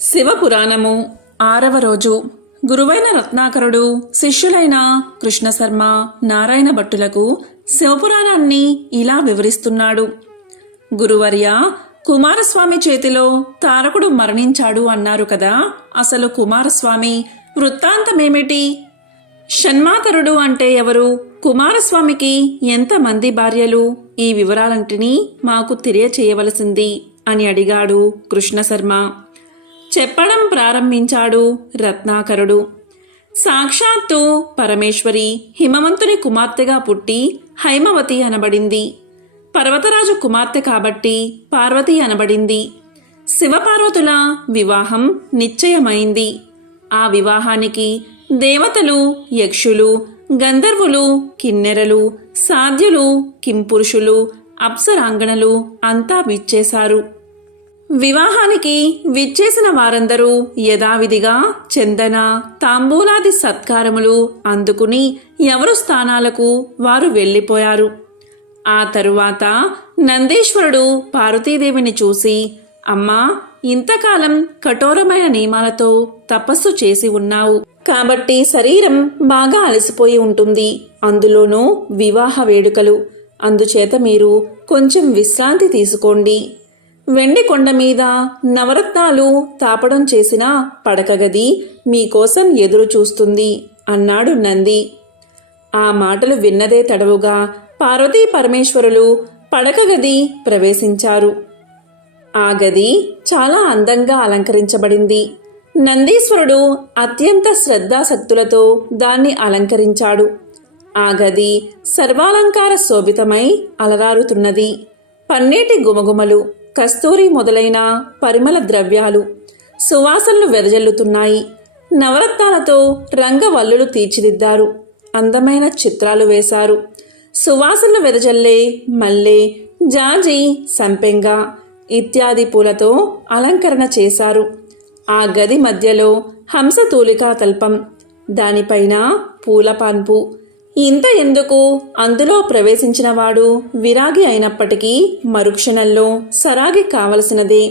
శివపురాణము ఆరవ రోజు. గురువైన రత్నాకరుడు శిష్యులైన కృష్ణశర్మ నారాయణ భట్టులకు శివపురాణాన్ని ఇలా వివరిస్తున్నాడు. గురువర్య కుమారస్వామి చేతిలో తారకుడు మరణించాడు అన్నారు కదా అసలు కుమారస్వామి వృత్తాంతమేమిటి? షణ్మాతరుడు అంటే ఎవరు? కుమారస్వామికి ఎంతమంది భార్యలు? ఈ వివరాలంటినీ మాకు తెలియచేయవలసింది అని అడిగాడు కృష్ణశర్మ. చెప్పడం ప్రారంభించాడు రత్నాకరుడు. సాక్షాత్తు పరమేశ్వరి హిమవంతుని కుమార్తెగా పుట్టి హైమవతి అనబడింది. పర్వతరాజు కుమార్తె కాబట్టి పార్వతి అనబడింది. శివపార్వతుల వివాహం నిశ్చయమైంది. ఆ వివాహానికి దేవతలు యక్షులు గంధర్వులు కిన్నెరలు సాధ్యులు కింపురుషులు అప్సరాంగణలు అంతా విచ్చేశారు. వివాహానికి విచ్చేసిన వారందరూ యథావిధిగా చందన తాంబూలాది సత్కారములు అందుకుని ఎవరు స్థానాలకు వారు వెళ్ళిపోయారు. ఆ తరువాత నందీశ్వరుడు పార్వతీదేవిని చూసి అమ్మా ఇంతకాలం కఠోరమైన నియమాలతో తపస్సు చేసి ఉన్నావు. కాబట్టి శరీరం బాగా అలసిపోయి ఉంటుంది. అందులోనూ వివాహ వేడుకలు. అందుచేత మీరు కొంచెం విశ్రాంతి తీసుకోండి. వెండి కొండ మీద నవరత్నాలు తాపడం చేసిన పడకగది మీకోసం ఎదురు చూస్తుంది అన్నాడు నంది. ఆ మాటలు విన్నదే తడవుగా పార్వతీ పరమేశ్వరులు పడకగది ప్రవేశించారు. ఆ గది చాలా అందంగా అలంకరించబడింది. నందీశ్వరుడు అత్యంత శ్రద్ధాశక్తులతో దాన్ని అలంకరించాడు. ఆ గది సర్వాలంకార శోభితమై అలరారుతున్నది. పన్నేటి గుమగుమలు కస్తూరి మొదలైన పరిమళ ద్రవ్యాలు సువాసనలు వెదజల్లుతున్నాయి. నవరత్నాలతో రంగవల్లులు తీర్చిదిద్దారు. అందమైన చిత్రాలు వేశారు. సువాసనలు వెదజల్లే మల్లె జాజి సంపెంగ ఇత్యాది పూలతో అలంకరణ చేశారు. ఆ గది మధ్యలో హంసతూలికా తల్పం. దానిపైన పూలపాన్పు ఇంత ఎందుకు? అందులో ప్రవేశించినవాడు విరాగి అయినప్పటికీ మరుక్షణంలో సరాగి కావలసినదే.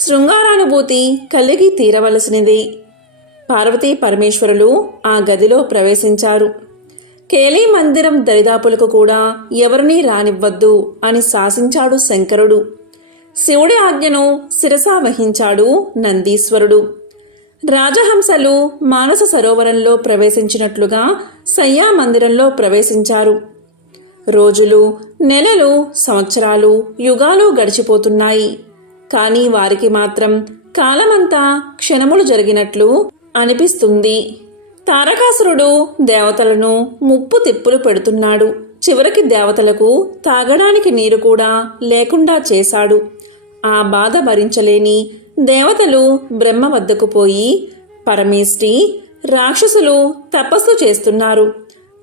శృంగారానుభూతి కలిగి తీరవలసినదే. పార్వతీ పరమేశ్వరులు ఆ గదిలో ప్రవేశించారు. కేలీ మందిరం దరిదాపులకు కూడా ఎవరినీ రానివ్వద్దు అని శాసించాడు శంకరుడు. శివుడి ఆజ్ఞను శిరసా వహించాడు నందీశ్వరుడు. రాజహంసలు మానస సరోవరంలో ప్రవేశించినట్లుగా సయ్యా మందిరంలో ప్రవేశించారు. రోజులు నెలలు సంవత్సరాలు యుగాలు గడిచిపోతున్నాయి. కానీ వారికి మాత్రం కాలమంతా క్షణములు జరిగినట్లు అనిపిస్తుంది. తారకాసురుడు దేవతలను ముప్పు తిప్పులు పెడుతున్నాడు. చివరికి దేవతలకు తాగడానికి నీరు కూడా లేకుండా చేశాడు. ఆ బాధ భరించలేని దేవతలు బ్రహ్మ వద్దకు పోయి పరమేష్టి రాక్షసులు తపస్సు చేస్తున్నారు.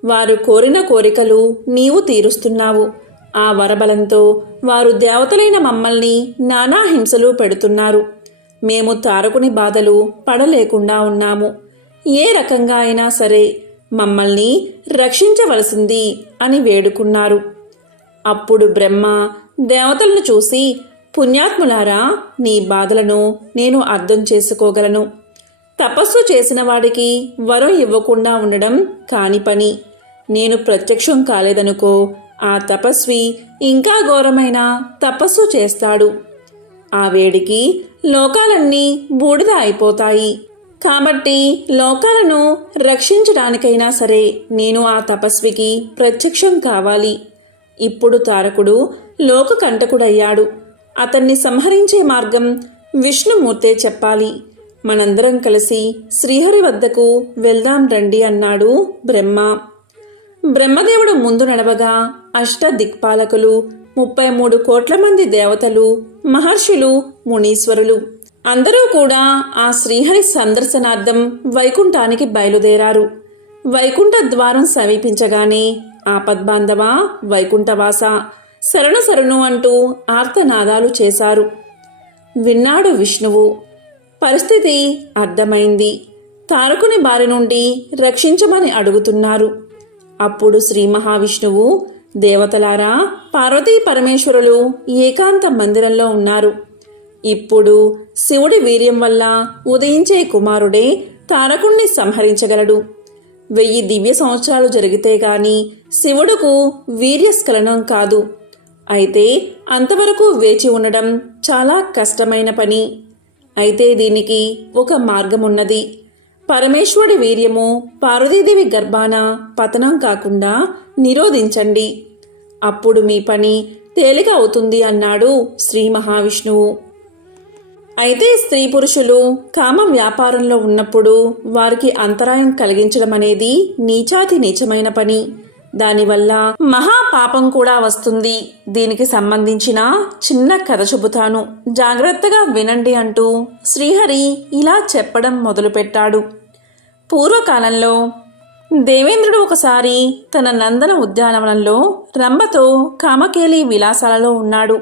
వారు కోరిన కోరికలు నీవు తీరుస్తున్నావు. ఆ వరబలంతో వారు దేవతలైన మమ్మల్ని నానా హింసలు పెడుతున్నారు. మేము తారకుని బాధలు పడలేకుండా ఉన్నాము. ఏ రకంగా అయినా సరే మమ్మల్ని రక్షించవలసింది అని వేడుకున్నారు. అప్పుడు బ్రహ్మ దేవతలను చూసి పుణ్యాత్ములారా నీ బాధలను నేను అర్థం చేసుకోగలను. తపస్సు చేసిన వాడికి వరం ఇవ్వకుండా ఉండడం కాని పని. నేను ప్రత్యక్షం కాలేదనుకో ఆ తపస్వి ఇంకా ఘోరమైన తపస్సు చేస్తాడు. ఆ వేడికి లోకాలన్నీ బూడిద అయిపోతాయి. కాబట్టి లోకాలను రక్షించడానికైనా సరే నేను ఆ తపస్వికి ప్రత్యక్షం కావాలి. ఇప్పుడు తారకుడు లోకకంటకుడయ్యాడు. అతన్ని సంహరించే మార్గం విష్ణుమూర్తే చెప్పాలి. మనందరం కలిసి శ్రీహరి వద్దకు వెళ్దాం రండి అన్నాడు బ్రహ్మ. బ్రహ్మదేవుడు ముందు నడవగా అష్ట దిక్పాలకులు ముప్పై మూడు కోట్ల మంది దేవతలు మహర్షులు మునీశ్వరులు అందరూ కూడా ఆ శ్రీహరి సందర్శనార్థం వైకుంఠానికి బయలుదేరారు. వైకుంఠ ద్వారం సమీపించగానే ఆపద్బాంధవ వైకుంఠవాస శరణు శరణు అంటూ ఆర్తనాదాలు చేశారు. విన్నాడు విష్ణువు. పరిస్థితి అర్థమైంది. తారకుని బారి నుండి రక్షించమని అడుగుతున్నారు. అప్పుడు శ్రీ మహావిష్ణువు దేవతలారా పార్వతీ పరమేశ్వరులు ఏకాంత మందిరంలో ఉన్నారు. ఇప్పుడు శివుడి వీర్యం వల్ల ఉదయించే కుమారుడే తారకుణ్ణి సంహరించగలడు. వెయ్యి దివ్య సంవత్సరాలు జరిగితే గాని శివుడుకు వీర్యస్ఖలనం కాదు. అయితే అంతవరకు వేచి ఉండడం చాలా కష్టమైన పని. అయితే దీనికి ఒక మార్గం ఉన్నది పరమేశ్వరుడి వీర్యము పార్వతీదేవి గర్భాన పతనం కాకుండా నిరోధించండి. అప్పుడు మీ పని తేలిక అవుతుంది అన్నాడు శ్రీ మహావిష్ణువు. అయితే స్త్రీ పురుషులు కామ వ్యాపారంలో ఉన్నప్పుడు వారికి అంతరాయం కలిగించడం అనేది నీచాతి నీచమైన పని. దానివల్ల మహా పాపం కూడా వస్తుంది. దీనికి సంబంధించిన చిన్న కథ చెబుతాను. జాగ్రత్తగా వినండి అంటూ శ్రీహరి ఇలా చెప్పడం మొదలుపెట్టాడు. పూర్వకాలంలో దేవేంద్రుడు ఒకసారి తన నందన ఉద్యానవనంలో రంభతో కామకేలి విలాసాలలో ఉన్నాడు.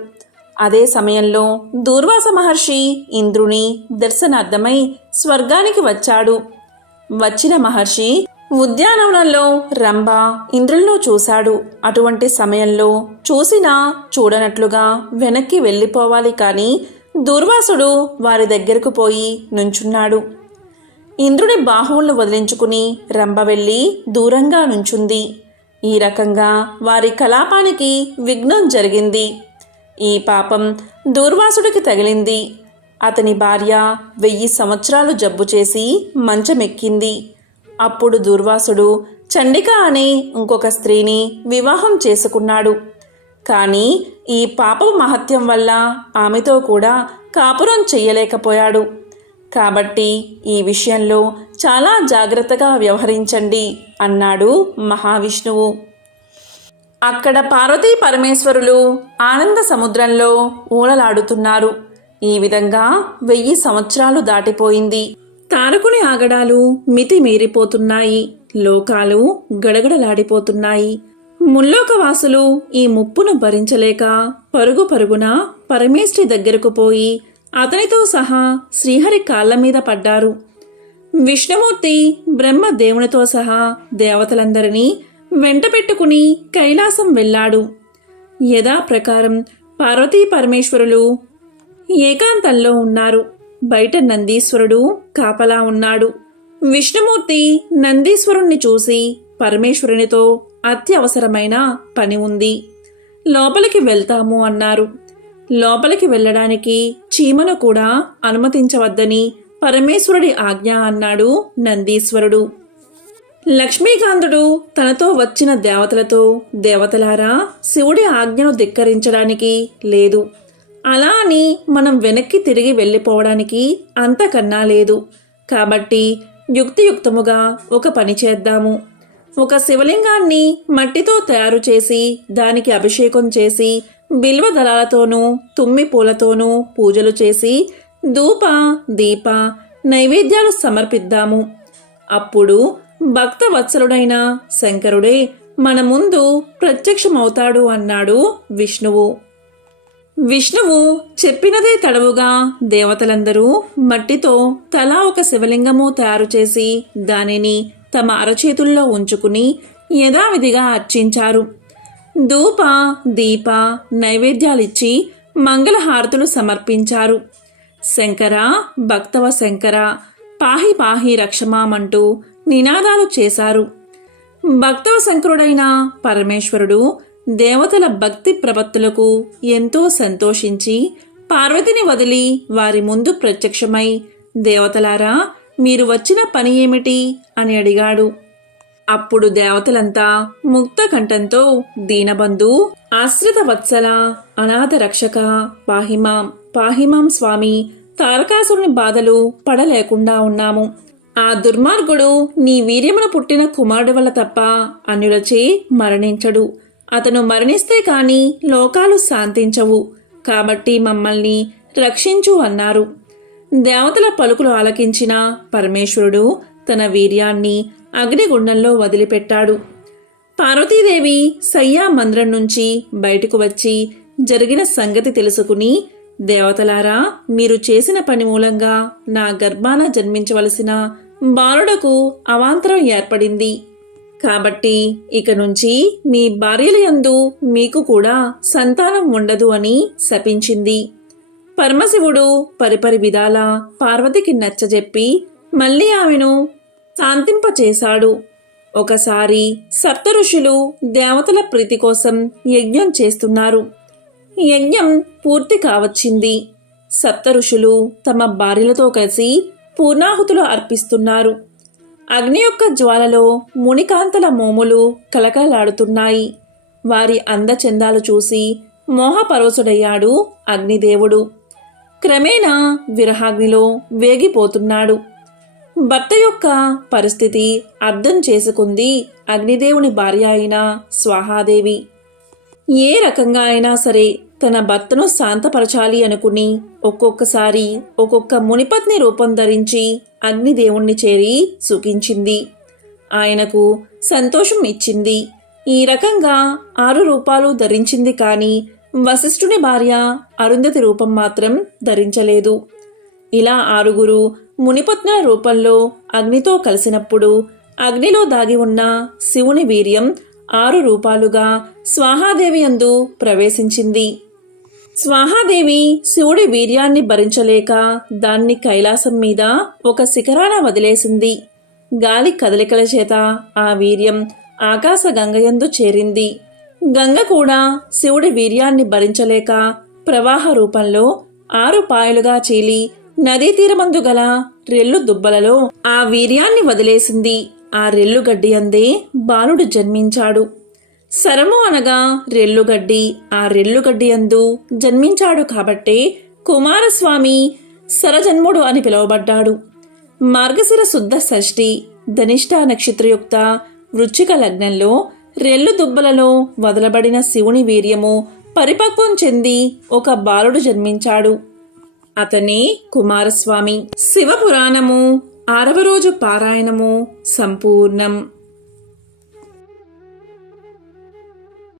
అదే సమయంలో దూర్వాస మహర్షి ఇంద్రుని దర్శనార్థమై స్వర్గానికి వచ్చాడు. వచ్చిన మహర్షి ఉద్యానవనంలో రంభ ఇంద్రులను చూశాడు. అటువంటి సమయంలో చూసినా చూడనట్లుగా వెనక్కి వెళ్ళిపోవాలి కానీ దుర్వాసుడు వారి దగ్గరకు పోయి నుంచున్నాడు. ఇంద్రుని బాహువులను వదిలించుకుని రంభ వెళ్ళి దూరంగా నుంచుంది. ఈ రకంగా వారి కలాపానికి విఘ్నం జరిగింది. ఈ పాపం దుర్వాసుడికి తగిలింది. అతని భార్య వెయ్యి సంవత్సరాలు జబ్బు చేసి మంచమెక్కింది. అప్పుడు దూర్వాసుడు చండిక అనే ఇంకొక స్త్రీని వివాహం చేసుకున్నాడు. కానీ ఈ పాప మహత్యం వల్ల ఆమెతో కూడా కాపురం చెయ్యలేకపోయాడు. కాబట్టి ఈ విషయంలో చాలా జాగ్రత్తగా వ్యవహరించండి అన్నాడు మహావిష్ణువు. అక్కడ పార్వతీ పరమేశ్వరులు ఆనంద సముద్రంలో ఊలలాడుతున్నారు ఈ విధంగా వెయ్యి సంవత్సరాలు దాటిపోయింది. తారకుని ఆగడాలు మితి మీరిపోతున్నాయి. లోకాలు గడగడలాడిపోతున్నాయి. ముల్లోకవాసులు ఈ ముప్పును భరించలేక పరుగు పరుగున పరమేష్ఠి దగ్గరకు పోయి అతనితో సహా శ్రీహరి కాళ్ళ మీద పడ్డారు. విష్ణుమూర్తి బ్రహ్మ దేవునితో సహా దేవతలందరినీ వెంట పెట్టుకుని కైలాసం వెళ్ళాడు. యథాప్రకారం పార్వతీ పరమేశ్వరులు ఏకాంతంలో ఉన్నారు. బయట నందీశ్వరుడు కాపలా ఉన్నాడు. విష్ణుమూర్తి నందీశ్వరుణ్ణి చూసి పరమేశ్వరునితో అత్యవసరమైన పని ఉంది. లోపలికి వెళ్తాము అన్నారు. లోపలికి వెళ్ళడానికి చీమను కూడా అనుమతించవద్దని పరమేశ్వరుడి ఆజ్ఞ అన్నాడు నందీశ్వరుడు. లక్ష్మీకాంతుడు తనతో వచ్చిన దేవతలతో దేవతలారా శివుడి ఆజ్ఞను ధిక్కరించడానికి లేదు. అలా అని మనం వెనక్కి తిరిగి వెళ్ళిపోవడానికి అంతకన్నా లేదు. కాబట్టి యుక్తియుక్తముగా ఒక పని చేద్దాము. ఒక శివలింగాన్ని మట్టితో తయారు చేసి దానికి అభిషేకం చేసి బిల్వ దళాలతోనూ తుమ్మి పూలతోనూ పూజలు చేసి ధూప దీప నైవేద్యాలు సమర్పిద్దాము. అప్పుడు భక్తవత్సలుడైన శంకరుడే మన ముందు ప్రత్యక్షమవుతాడు అన్నాడు విష్ణువు. విష్ణువు చెప్పినదే తడవుగా దేవతలందరూ మట్టితో తలా ఒక శివలింగము తయారు చేసి దానిని తమ అరచేతుల్లో ఉంచుకుని యథావిధిగా అర్చించారు. ధూప దీప నైవేద్యాలిచ్చి మంగళహారతులు సమర్పించారు. శంకర భక్తవ శంకర పాహి పాహి రక్షమామంటూ నినాదాలు చేశారు. భక్తవ శంకరుడైన పరమేశ్వరుడు దేవతల భక్తి ప్రపత్తులకు ఎంతో సంతోషించి పార్వతిని వదిలి వారి ముందు ప్రత్యక్షమై దేవతలారా మీరు వచ్చిన పని ఏమిటి? అని అడిగాడు. అప్పుడు దేవతలంతా ముక్త కంఠంతో దీనబంధు ఆశ్రిత వత్సల అనాథ రక్షక పాహిమాం పాహిమాం స్వామి తారకాసురుని బాధలు పడలేకుండా ఉన్నాము. ఆ దుర్మార్గుడు నీ వీర్యమున పుట్టిన కుమారుడు వల్ల తప్ప అన్యులచే మరణించడు. అతను మరణిస్తే కాని లోకాలు శాంతించవు. కాబట్టి మమ్మల్ని రక్షించు అన్నారు. దేవతల పలుకులు ఆలకించిన పరమేశ్వరుడు తన వీర్యాన్ని అగ్నిగుండంలో వదిలిపెట్టాడు. పార్వతీదేవి సయ్యా మందిరం నుంచి బయటకు వచ్చి జరిగిన సంగతి తెలుసుకుని దేవతలారా మీరు చేసిన పని మూలంగా నా గర్భాన జన్మించవలసిన బాలుడకు అవాంతరం ఏర్పడింది. కాబట్టి ఇక నుంచి మీ భార్యల యందు మీకు కూడా సంతానం ఉండదు అని శపించింది. పరమశివుడు పరిపరి విధాల పార్వతికి నచ్చజెప్పి మళ్ళీ ఆమెను శాంతింపచేశాడు. ఒకసారి సప్త ఋషులు దేవతల ప్రీతి కోసం యజ్ఞం చేస్తున్నారు. యజ్ఞం పూర్తి కావచ్చింది. సప్త ఋషులు తమ భార్యలతో కలిసి పూర్ణాహుతులు అర్పిస్తున్నారు. అగ్ని యొక్క జ్వాలలో మునికాంతల మోములు కలకలాడుతున్నాయి వారి అందచందాలు చూసి మోహపరవశుడయ్యాడు అగ్నిదేవుడు. క్రమేణా విరహాగ్నిలో వేగిపోతున్నాడు. భర్త యొక్క పరిస్థితి అర్థం చేసుకుంది అగ్నిదేవుని భార్య అయిన స్వాహాదేవి. ఏ రకంగా అయినా సరే తన భర్తను శాంతపరచాలి అనుకుని ఒక్కొక్కసారి ఒక్కొక్క మునిపత్ని రూపం ధరించి అగ్నిదేవుణ్ణి చేరి సుఖించింది. ఆయనకు సంతోషం ఇచ్చింది. ఈ రకంగా ఆరు రూపాలు ధరించింది కానీ వశిష్ఠుని భార్య అరుంధతి రూపం మాత్రం ధరించలేదు. ఇలా ఆరుగురు మునిపత్నుల రూపంలో అగ్నితో కలిసినప్పుడు అగ్నిలో దాగి ఉన్న శివుని వీర్యం ఆరు రూపాలుగా స్వాహాదేవి అందు ప్రవేశించింది. స్వాహాదేవి శివుడి వీర్యాన్ని భరించలేక దాన్ని కైలాసం మీద ఒక శిఖరాన వదిలేసింది. గాలి కదలికల చేత ఆ వీర్యం ఆకాశ గంగయందు చేరింది. గంగ కూడా శివుడి వీర్యాన్ని భరించలేక ప్రవాహ రూపంలో ఆరు పాయలుగా చీలి నదీ తీరమందు గల రెల్లు దుబ్బలలో ఆ వీర్యాన్ని వదిలేసింది. ఆ రెల్లు గడ్డి అందే బాలుడు జన్మించాడు. సరము అనగా రెల్లుగడ్డి. ఆ రెల్లుగడ్డి అందు జన్మించాడు కాబట్టే కుమారస్వామి శరజన్ముడు అని పిలువబడ్డాడు. మార్గశిర శుద్ధ షష్ఠి ధనిష్ట నక్షత్రయుక్త వృచ్చిక లగ్నంలో రెల్లు దుబ్బలలో వదలబడిన శివుని వీర్యము పరిపక్వం చెంది ఒక బాలుడు జన్మించాడు. అతనే కుమారస్వామి. శివ పురాణము ఆరవ రోజు పారాయణము సంపూర్ణం.